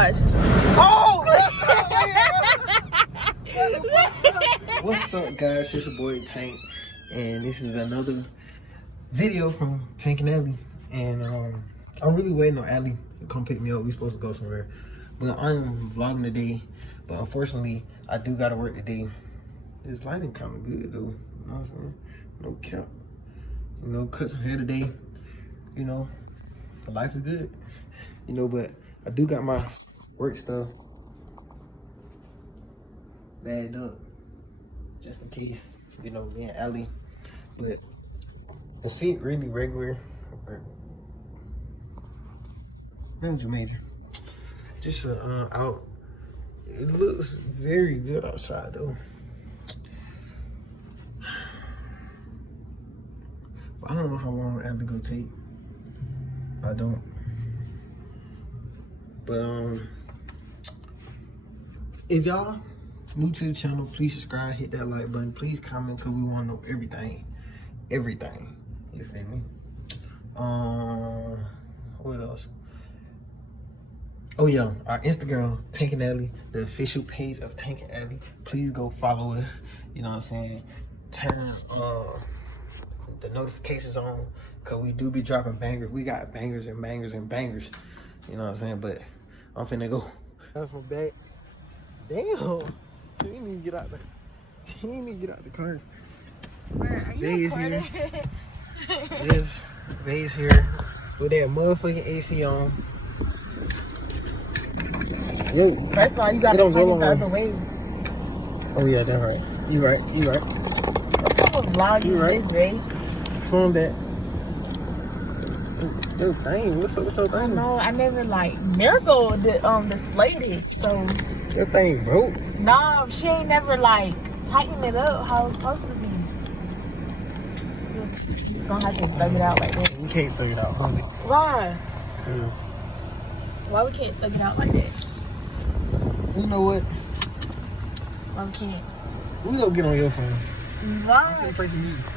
watch. Oh! What's up, guys? It's your boy Tank, and this is another video from Tank and Allie. And I'm really waiting on Allie to come pick me up. We supposed to go somewhere, but I'm vlogging today. But unfortunately, I do gotta work today. This lighting kind of good though. You know what I'm saying? No cap. You know, cut some hair today. You know, life is good. You know, but I do got my work stuff bagged up just in case. You know, me and Allie. But the fit really regular. Nothing major. Just out. It looks very good outside though. I don't know how long Allie gonna take. I don't. But if y'all new to the channel, please subscribe, hit that like button, please comment, cause we wanna know everything. Everything. You feel me? What else? Oh yeah, our Instagram, Tank and Allie, the official page of Tank and Allie. Please go follow us. You know what I'm saying? Turn the notifications on, cause we do be dropping bangers. We got bangers and bangers and bangers. You know what I'm saying? But I'm finna go. That's my back. Damn. You ain't need to get out the. You ain't need to get out the car. Bay is here. Yes, Bay is here with that motherfucking AC on. Yo, First of all, you gotta turn it the other way. Oh yeah, that's right. You right. You right. What type of vlog is this, Ray? Film that. Yo, thing. What's up with your thing? I know. I never Miracle displayed it, so. That thing broke. Nah, she ain't never tightened it up how it's supposed to be. Just gonna have to thug it out like that. We can't thug it out, honey. Why? Cause why we can't thug it out like that? You know what? Why we can't? We gonna get on your phone. Why?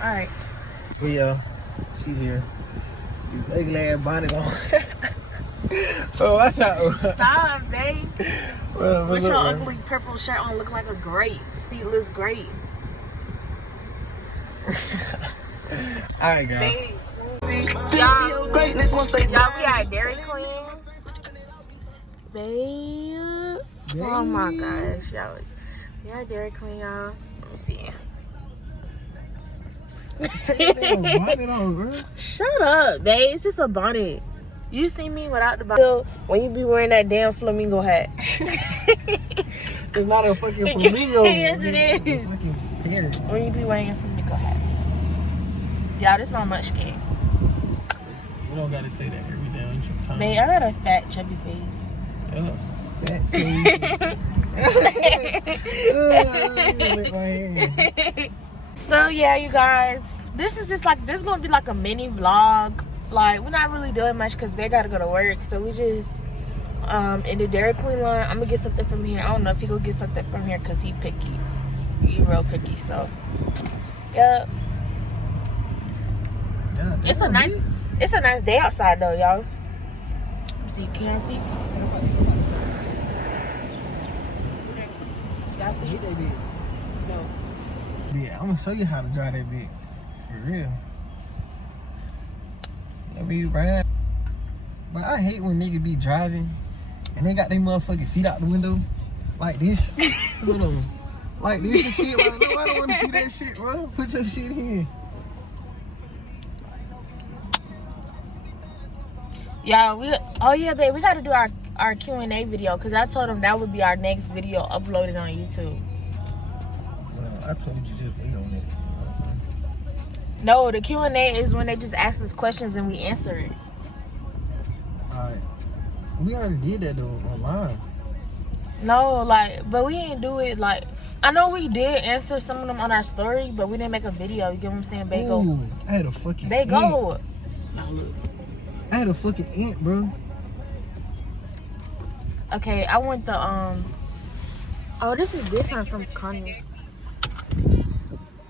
Alright. But yeah, she's here. This ugly ass bonnet on. Oh, watch out. Stop, babe. Well, with your ugly purple shirt on, look like a grape. Seedless grape. Alright, guys. Y'all, greatness once they y'all, we at Dairy Queen. Babe. Oh my gosh, y'all. We at Dairy Queen, y'all. Let me see. Take that bonnet on, bro. Shut up, babe. It's just a bonnet. You see me without the bonnet. When you be wearing that damn flamingo hat. It's not a fucking flamingo. Yes, it is. When you be wearing a flamingo hat. Y'all, this my munchkin. You don't gotta say that every damn time. Man, I got a fat, chubby face. Yeah, fat, chubby. So, yeah, you guys. This is just this is gonna be a mini vlog. We're not really doing much because they gotta go to work. So, we just, in the Dairy Queen line, I'm gonna get something from here. I don't know if he gonna get something from here because he picky. He real picky, so. Yep. Yeah, it's a nice day outside though, y'all. See, can I see? Y'all see? That bit. No. Yeah, I'm gonna show you how to drive that bit. For real. I mean, right? But I hate when niggas be driving and they got their motherfucking feet out the window like this. Hold on. Like this and shit. Like, no, I don't want to see that shit, bro. Put your shit here. Y'all, oh yeah, babe, we gotta do our Q&A video because I told them that would be our next video uploaded on YouTube. Well, I told you just ate on it. No, the Q&A is when they just ask us questions and we answer it. We already did that though online. No, but we didn't do it I know we did answer some of them on our story, but we didn't make a video. You get what I'm saying? Babe, go. I had a fucking Babe, go. Now look. I had a fucking ant, bro. Okay, I want the oh, this is different from Connor's.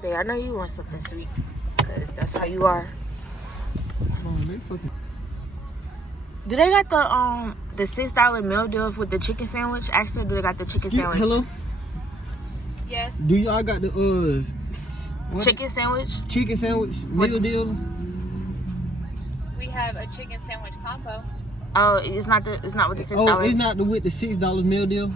Babe, I know you want something sweet. Cause that's how you are. Come on, they fucking... Do they got the the $6 meal deal with the chicken sandwich. Actually, do they got the chicken sandwich? Hello. Yes. Do y'all got the chicken sandwich? Chicken sandwich meal deal? We have a chicken sandwich combo. Oh, it's not with the $6. Oh, it's not with the $6 meal deal.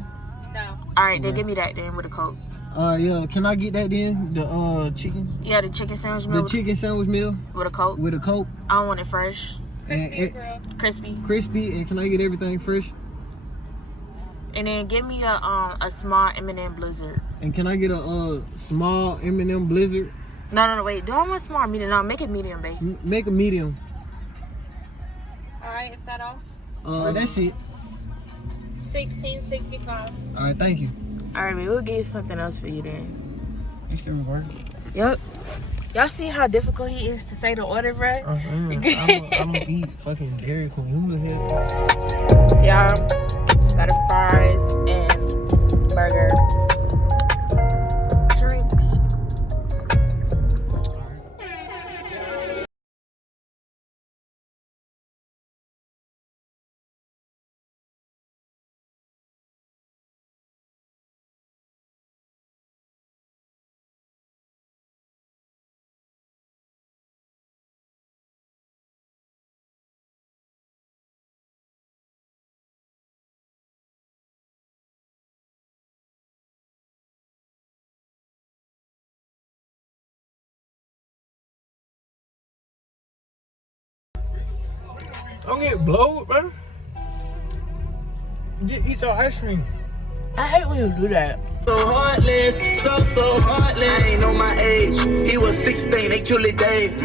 No. All right, then give me that then with a Coke. Yeah. Can I get that then? The chicken. Yeah, the chicken sandwich meal. The chicken sandwich meal with a Coke. with a Coke. I don't want it fresh. Crispy grill. Crispy. Crispy, and can I get everything fresh? And then give me a small M&M Blizzard. And can I get a small M&M Blizzard? No, wait. Do I want small or medium? No, make it medium, babe. Make a medium. All right, is that all? That's it. $16.65. All right, thank you. All right, babe. We'll get something else for you then. You still recording? Yep. Y'all see how difficult he is to say the order, bro? I'm gonna eat fucking Dairy Queen. Who the hell? Yeah. Got a fries and burger. Drinks. Don't get blowed, bro. Just eat your ice cream. I hate when you do that. So heartless, so heartless. I ain't know my age. He was 16, they killed it Dave.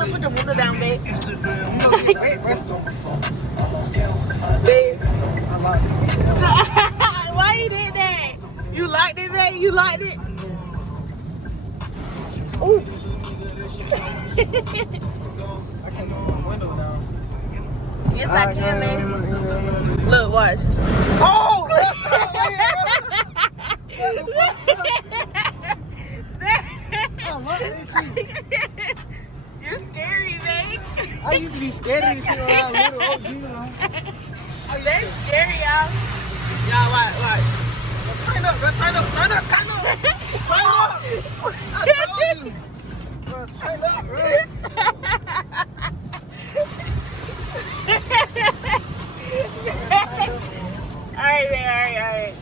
Put the window down, babe. Babe. Why you did that? You liked it, babe? You liked it? Ooh. I can't go on the window now. Yes, I can, babe. Look, watch. Oh! I love this shit. You're scary, babe. I used to be scared of this shit around little OG. That's scary, y'all. Y'all, watch. Turn up, bro. Turn up. Turn up. Turn up. Turn up. I told you. Bro, turn up, bro. All right, man. All right.